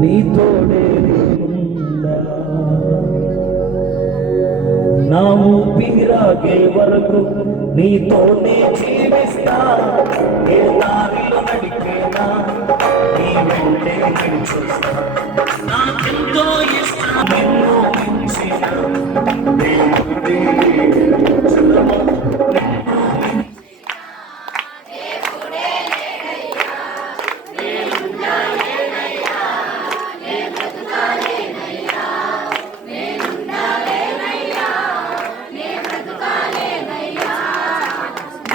నీతోడే నా ఊపిరాగే వరకు నీతోనే జీవిస్తా. ఏ దారిలో నడిపేనా నీ వెంటే నడిచేస్తా. నాకెంతో ఇష్టం నిన్ను మించిన దేవుడే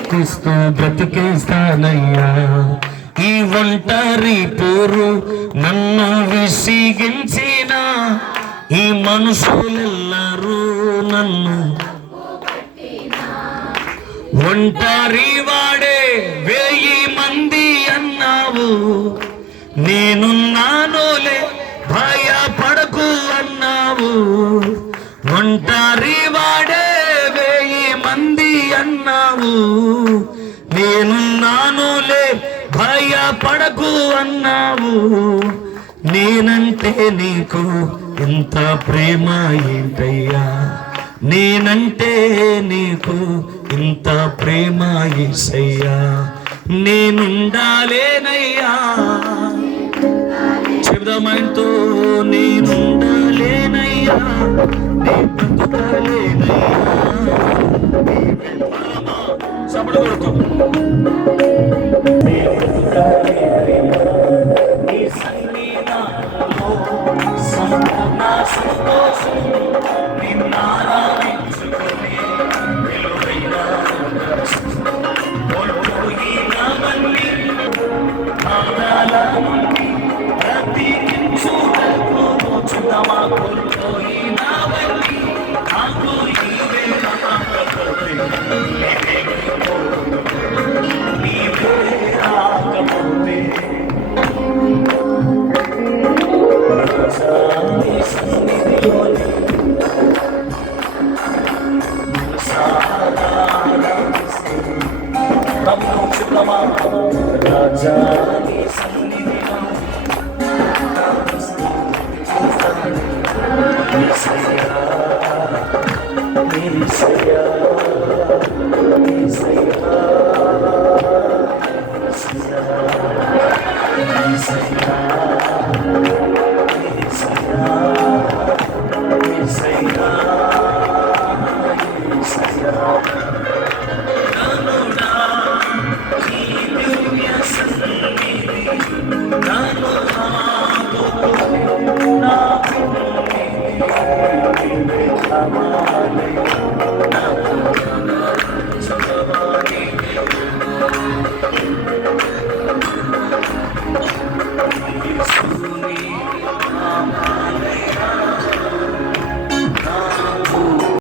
క్రీస్తు బ్రతికేస్తానయ్యా. ఈ ఒంటరి పోరు నన్ను విసిగించిన ఈ మనుషులెల్లరూ నన్ను ఒంటరి వాడే 1000 మంది అన్నావు. నేనున్నానులే భయపడకు అన్నావు. ఒంటరి వాడే 1000 మంది అన్నావు. నేనున్నానులే భయపడకు అన్నావు. నేనంటే నీకు ఇంత ప్రేమ ఏంటయ్యా. నేనంటే నీకు ఇంత ప్రేమ యేసయ్యా. నేనుండాలేనయ్యా. చెబుదామంటూ నేనుండాలేనయ్యా. నీ బ్రతుకాలేనయ్యా. సపడు కొడుతూ నీ సన్నిధానంలో సంపూర్ణ సంతోషం నిన్నారాధించుకొని విలువైన కోల్పోయినవన్నీ ఆదాల నుండి బ్రతికించుటకు దోచుదమా. కోల్పోయినవన్నీ నాకు నీవే రాకపోతే నీవే రాకపోతే నీ సన్నిధిలోని రాజా నీ సన్నిధిలో నా